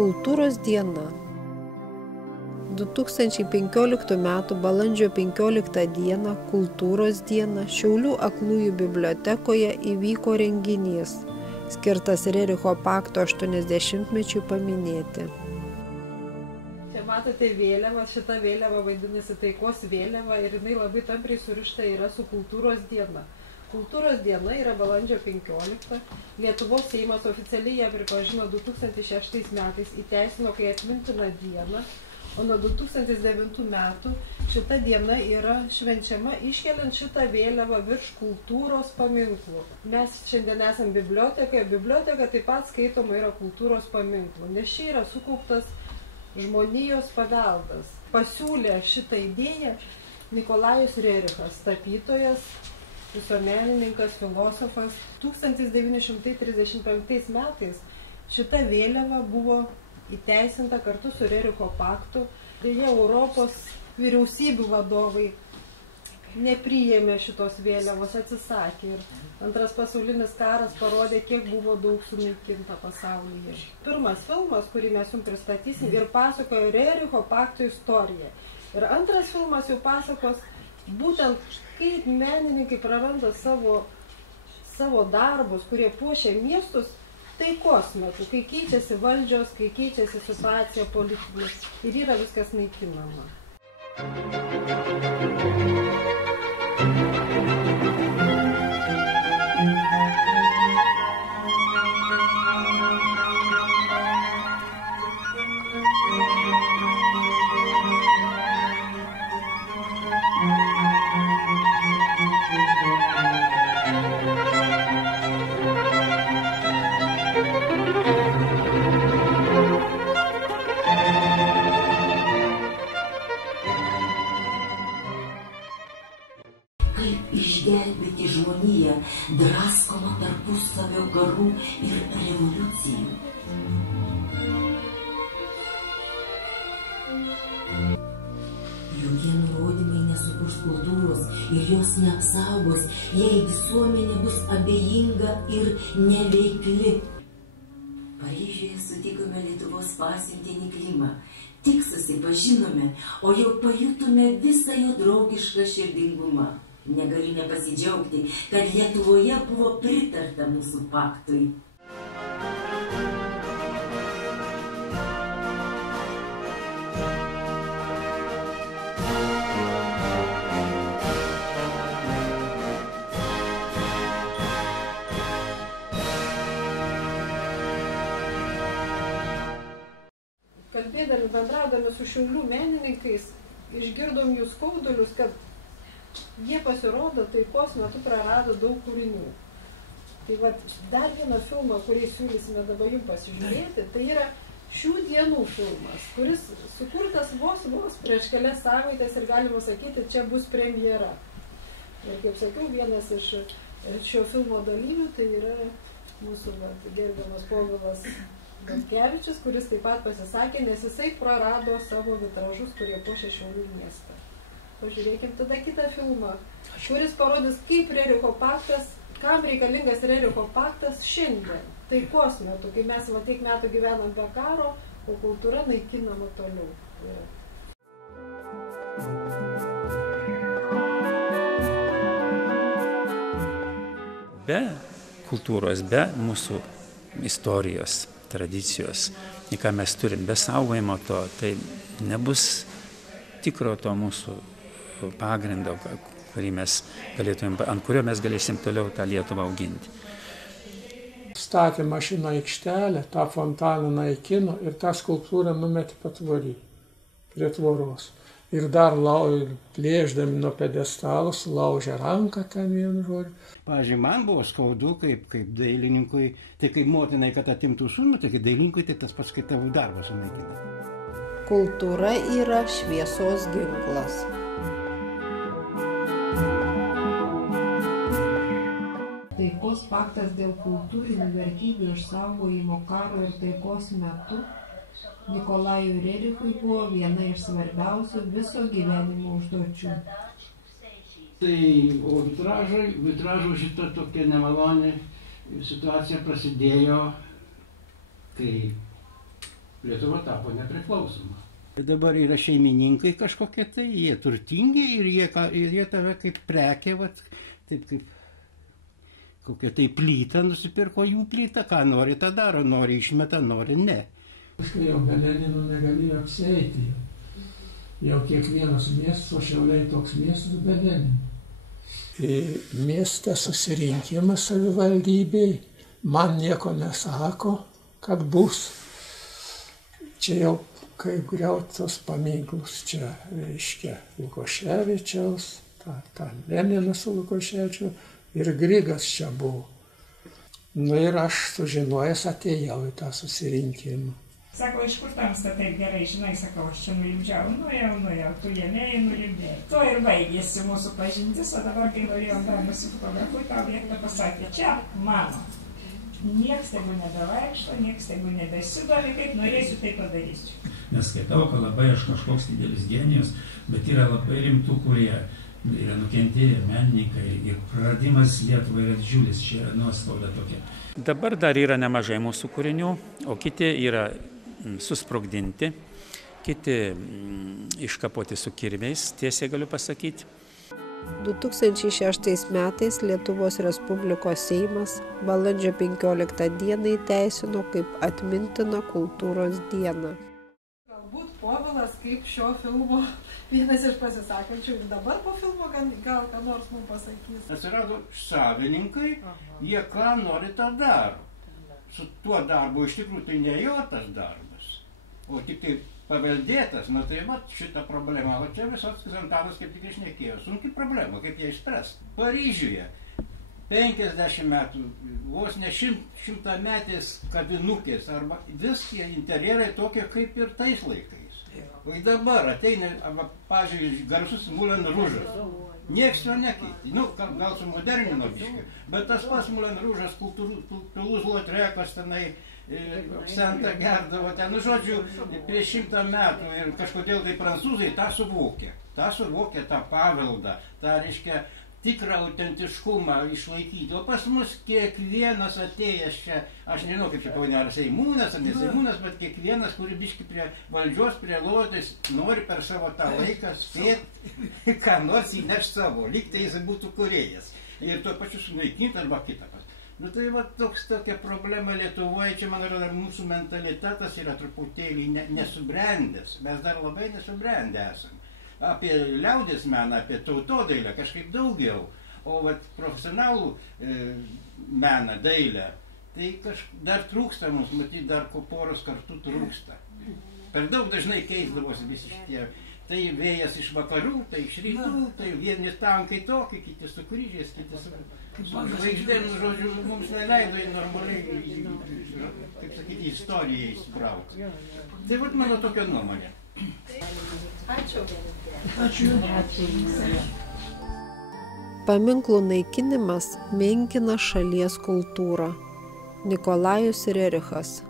Kultūros diena. 2015 m. balandžio 15 d. Kultūros diena Šiaulių aklųjų bibliotekoje įvyko renginys, skirtas Rericho pakto 80-mečiui paminėti. Čia matote vėliavą, šita vėliava vadinasi taikos vėliava ir jinai labai tampriai surišta yra su Kultūros diena. Kultūros diena yra balandžio 15. Lietuvos Seimas oficialiai ją pripažino 2006 metais, įteisino kai atmintiną dieną, o nuo 2009 metų šita diena yra švenčiama iškeliant šitą vėliavą virš kultūros paminklų. Mes šiandien esame biblioteka, biblioteka taip pat skaitoma yra kultūros paminklų, nes čia yra sukauptas žmonijos paveldas. Pasiūlė šitą idėją Nikolajus Rerichas, tapytojas, visuomenininkas, filosofas. 1935 metais šita vėliava buvo įteisinta kartu su Rericho paktu. Deja, Europos vyriausybių vadovai nepriėmė šitos vėliavos, atsisakė. Ir Antras pasaulinis karas parodė, kiek buvo daug sunaikinta pasaulyje. Pirmas filmas, kurį mes jums pristatysim, ir pasakojo Rericho pakto istoriją. Ir antras filmas jau pasakos būtent, kaip menininkai praranda savo darbus, kurie puošia miestus taikos metu, kai keičiasi valdžios, kai keičiasi situacija politinė ir yra viskas naikinama. Kaip išgelbėti žmoniją draskoma tarpusavio karų ir revoliucijų. Jokie nurodymai nesukurs kultūros ir jos neapsaugos, jei visuomenė bus abejinga ir neveikli. Paryžiuje sutikome Lietuvos pasiuntinį Klimą. Tik susipažinome, o jau pajutome visą jo draugišką širdingumą. Negaliu nepasidžiaugti, kad Lietuvoje buvo pritarta mūsų paktui. Kalbėdami, bendraudami su Šiaulių menininkais, išgirdom jų skaudulius, kad jie pasirodo taikos metu prarado daug kūrinių. Tai va, dar vieną filmą, kurį siūlysime dabar jums pasižiūrėti, tai yra šių dienų filmas, kuris sukurtas vos prieš kelias savaitės ir galima sakyti, čia bus premjera. Ir kaip sakiau, vienas iš šio filmo dalyvių tai yra mūsų gerbiamas Povilas Gatkevičius, kuris taip pat pasisakė, nes jisai prarado savo vitražus, kurie puošia Šiaulių miestą. Pažiūrėkim tada kitą filmą, kuris parodys, kaip Rericho paktas, kam reikalingas Rericho paktas šiandien, taikos metu, kai mes tiek metų gyvenam be karo, o kultūra naikinama toliau. Be kultūros, be mūsų istorijos, tradicijos, į ką mes turim, be saugojimo to, tai nebus tikro to mūsų pagrindo, ant kurio mes galėsim toliau tą Lietuvą auginti. Statė mašiną aikštelę, tą fontaną naikino ir tą skulptūrą numetė patvorį prie tvoros. Ir dar plėšdami nuo pedestalų sulaužė ranką ten vienu žodžiu. Pavyzdžiui, man buvo skaudu kaip dailininkui, tai kaip motinai, kad atimtų sūnų, tai kaip dailininkui tai tas pats, kai tavo darbą sunaikina. Kultūra yra šviesos ginklas. Taikos paktas dėl kultūrinių vertybių išsaugojimo karo ir taikos metu Nikolajui Rerichui buvo viena iš svarbiausių viso gyvenimo užduočių. Tai, o vitražų šita tokia nemaloni situacija prasidėjo, kai Lietuva tapo nepriklausoma. Dabar yra šeimininkai kažkokie tai, jie turtingi ir jie tave kaip prekė, vat, taip kaip kokią tai plytą nusipirko jų plytą, ką nori tą daro, nori išmeta, nori ne. Jau be Lenino negalėjo apsieiti. Jau kiekvienas miestas, o Šiauliai toks miestas be Lenino. Mieste susirinkimas savivaldybei, man nieko nesako, kad bus. Čia jau kai griautos paminklus, čia reiškia Lukoševičiaus, ta Leninas su Lukoševičiu ir Grigas čia buvo. Nu ir aš sužinojęs atėjau į tą susirinkimą. Sako, iš kur tamsta taip gerai, žinai, sakau, aš čia nulimdžiau, nuėjau, tu jėmėjai, nulimdėjai. To ir baigėsi mūsų pažintis, o dabar, kai norėjau dar nusifotografuoti, tą objektą pasakė, čia mano. Niekas tegu nebevaikšto, niekas tegu nebesidomi, kaip norėsiu, tai padarysiu. Neskaitau, kad labai aš kažkoks didelis genijus, bet yra labai rimtų, kurie yra nukentėję menininkai ir praradimas Lietuvai yra didžiulis, čia yra nuoskauda tokia. Dabar dar yra nemažai mūsų kūrinių, o kiti yra susprogdinti, kiti iškapoti su kirviais, tiesiai galiu pasakyti. 2006 metais Lietuvos Respublikos Seimas balandžio 15 dieną įteisino kaip atmintiną kultūros dieną. Galbūt Povilas kaip šio filmo vienas iš pasisakančių ir dabar po filmo gal ką nors mums pasakys. Atsirado savininkai, jie ką nori tą daro. Su tuo darbu iš tikrųjų tai ne jo tas darbas, o tik tai paveldėtas, na tai va šitą problemą, o čia Visockis Antanas kaip tik išnekėjo, sunki problema, kaip ją išspręsti. Paryžiuje 50 metų, vos ne 100-metės kavinukės, arba visi interjerai tokie kaip ir tais laikais. O į dabar ateina, pavyzdžiui, garsus Moulin Rouge'as. Niekas jo nekeitė. Nu, gal su modernino biškiu, bet tas pas Moulin Rouge'as, Toulouse-Lautrec'as tenai, Santa gerdavo ten, nu žodžiu, prieš 100 metų ir kažkodėl tai prancūzai tą suvokė tą paveldą, tą, reiškia, tikrą autentiškumą išlaikyti. O pas mus kiekvienas atėjęs čia, aš nežinau kaip čia pavadina, ar Seimūnas, ar neseimūnas, bet kiekvienas, kuri biški prie valdžios, prie lotais, nori per savo tą laiką spėti, ką nors įnešti savo, lyg tai jis būtų kūrėjas. Ir tuo pačiu sunaikinti arba kitą. Nu tai va tokia problema Lietuvoje, čia man atrodo, mūsų mentalitetas yra truputėlį nesubrendęs, mes dar labai nesubrendę esam. Apie liaudės meną, apie tautodailę kažkaip daugiau, o vat profesionalų meną, dailę, tai dar trūksta mums, matyt, dar poros kartų trūksta. Per daug dažnai keisdavosi visi šitie. Tai vėjas iš vakarų, tai iš rytų, tai vieni tankai tokie, kiti su kryžiais, kiti su žvaigždėmis, žodžiu, mums neleido normaliai, kaip sakyti, istoriją įsibrauti. Tai vat mano tokia nuomonė. Ačiū. Paminklų naikinimas menkina šalies kultūrą. Nikolajus Rerichas.